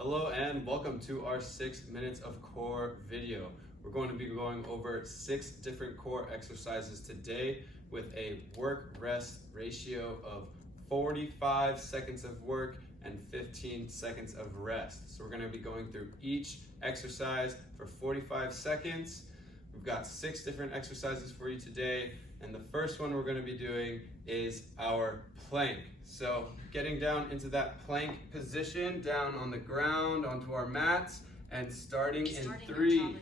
Hello and welcome to our 6 minutes of core video. We're going to be going over 6 different core exercises today with a work-rest ratio of 45 seconds of work and 15 seconds of rest. So we're going to be going through each exercise for 45 seconds. We've got 6 different exercises for you today, and the first one we're going to be doing is our plank. So getting down into that plank position, down on the ground, onto our mats, and starting in 3,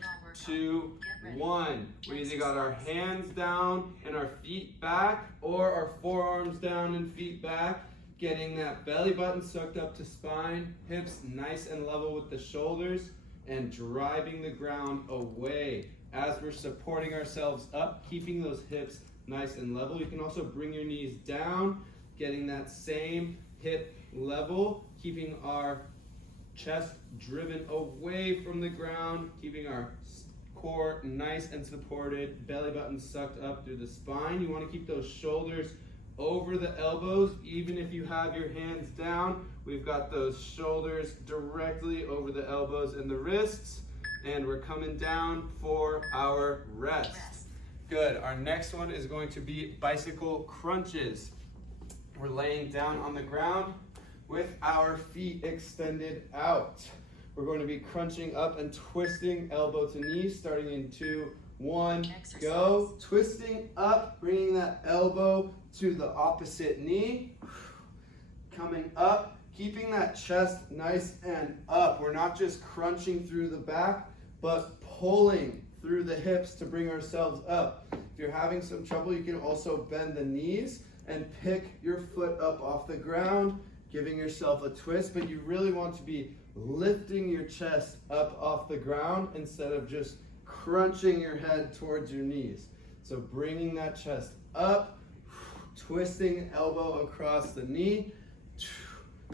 2, 1. We either got our hands down and our feet back, or our forearms down and feet back, getting that belly button sucked up to spine, hips nice and level with the shoulders, and driving the ground away as we're supporting ourselves up, keeping those hips nice and level. You can also bring your knees down, getting that same hip level, keeping our chest driven away from the ground, keeping our core nice and supported, belly button sucked up through the spine. You want to keep those shoulders over the elbows, even if you have your hands down. We've got those shoulders directly over the elbows and the wrists, and we're coming down for our rest. Good. Our next one is going to be bicycle crunches. We're laying down on the ground with our feet extended out. We're going to be crunching up and twisting elbow to knee, starting in 2, 1, go. Twisting up, bringing that elbow to the opposite knee. Coming up, keeping that chest nice and up. We're not just crunching through the back, but pulling through the hips to bring ourselves up. If you're having some trouble, you can also bend the knees and pick your foot up off the ground, giving yourself a twist, but you really want to be lifting your chest up off the ground instead of just crunching your head towards your knees. So bringing that chest up, twisting elbow across the knee.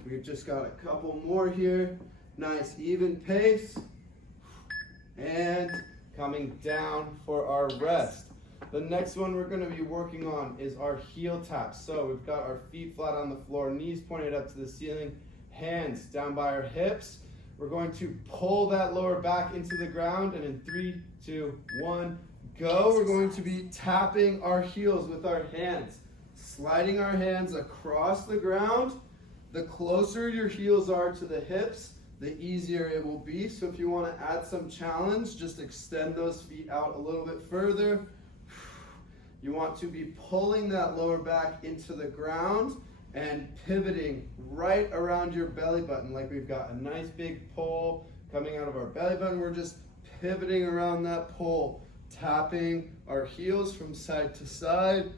We've just got a couple more here. Nice even pace. And coming down for our rest. The next one we're going to be working on is our heel taps. So we've got our feet flat on the floor, knees pointed up to the ceiling, hands down by our hips. We're going to pull that lower back into the ground, and in 3, 2, 1, go. We're going to be tapping our heels with our hands, sliding our hands across the ground. The closer your heels are to the hips, the easier it will be. So if you want to add some challenge, just extend those feet out a little bit further. You want to be pulling that lower back into the ground and pivoting right around your belly button, like we've got a nice big pull coming out of our belly button. We're just pivoting around that pull, tapping our heels from side to side,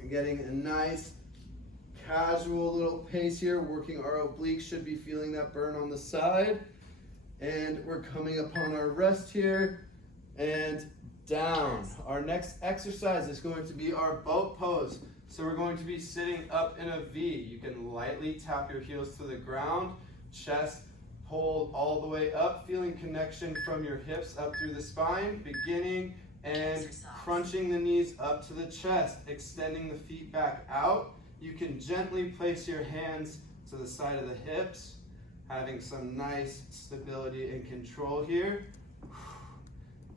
and getting a nice casual little pace here, working our obliques. Should be feeling that burn on the side. And we're coming upon our rest here, and down. Our next exercise is going to be our boat pose. So we're going to be sitting up in a V. You can lightly tap your heels to the ground, chest pulled all the way up, feeling connection from your hips up through the spine, beginning and crunching the knees up to the chest, extending the feet back out. You can gently place your hands to the side of the hips, having some nice stability and control here.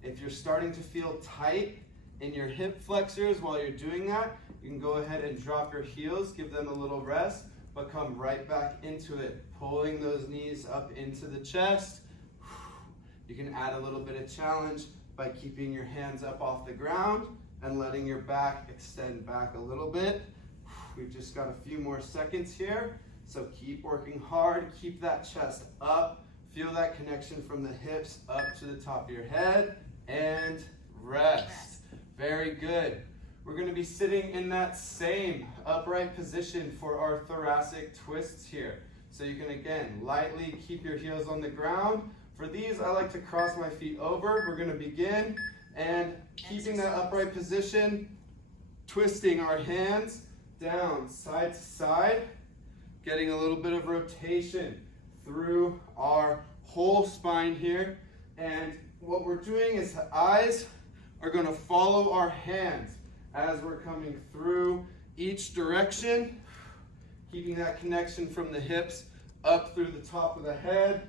If you're starting to feel tight in your hip flexors while you're doing that, you can go ahead and drop your heels, give them a little rest, but come right back into it, pulling those knees up into the chest. You can add a little bit of challenge by keeping your hands up off the ground and letting your back extend back a little bit. We've just got a few more seconds here, so keep working hard, keep that chest up, feel that connection from the hips up to the top of your head, and rest. Very good. We're going to be sitting in that same upright position for our thoracic twists here. So you can, again, lightly keep your heels on the ground. For these, I like to cross my feet over. We're going to begin, and keeping that upright position, twisting our hands down side to side, getting a little bit of rotation through our whole spine here. And what we're doing is the eyes are going to follow our hands as we're coming through each direction, keeping that connection from the hips up through the top of the head,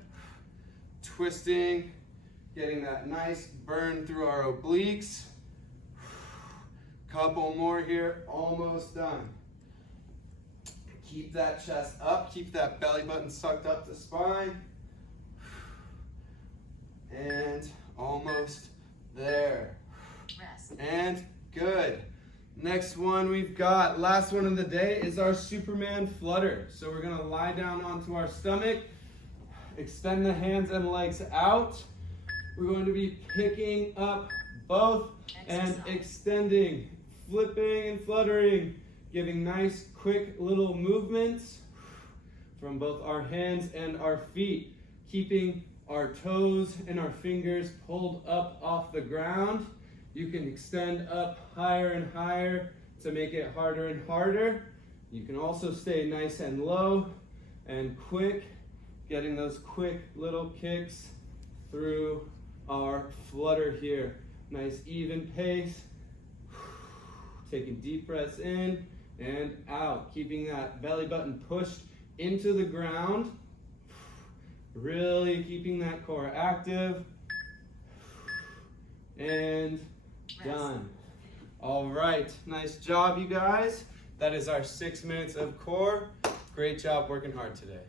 twisting, getting that nice burn through our obliques. Couple more here, almost done. Keep that chest up, keep that belly button sucked up to spine. And almost there. Rest. And good. Next one we've got, last one of the day, is our Superman flutter. So we're gonna lie down onto our stomach, extend the hands and legs out. We're going to be picking up both and extending, flipping and fluttering, giving nice quick little movements from both our hands and our feet, keeping our toes and our fingers pulled up off the ground. You can extend up higher and higher to make it harder and harder. You can also stay nice and low and quick, getting those quick little kicks through our flutter here. Nice even pace. Taking deep breaths in and out, keeping that belly button pushed into the ground. Really keeping that core active. And done. All right, nice job, you guys. That is our 6 minutes of core. Great job working hard today.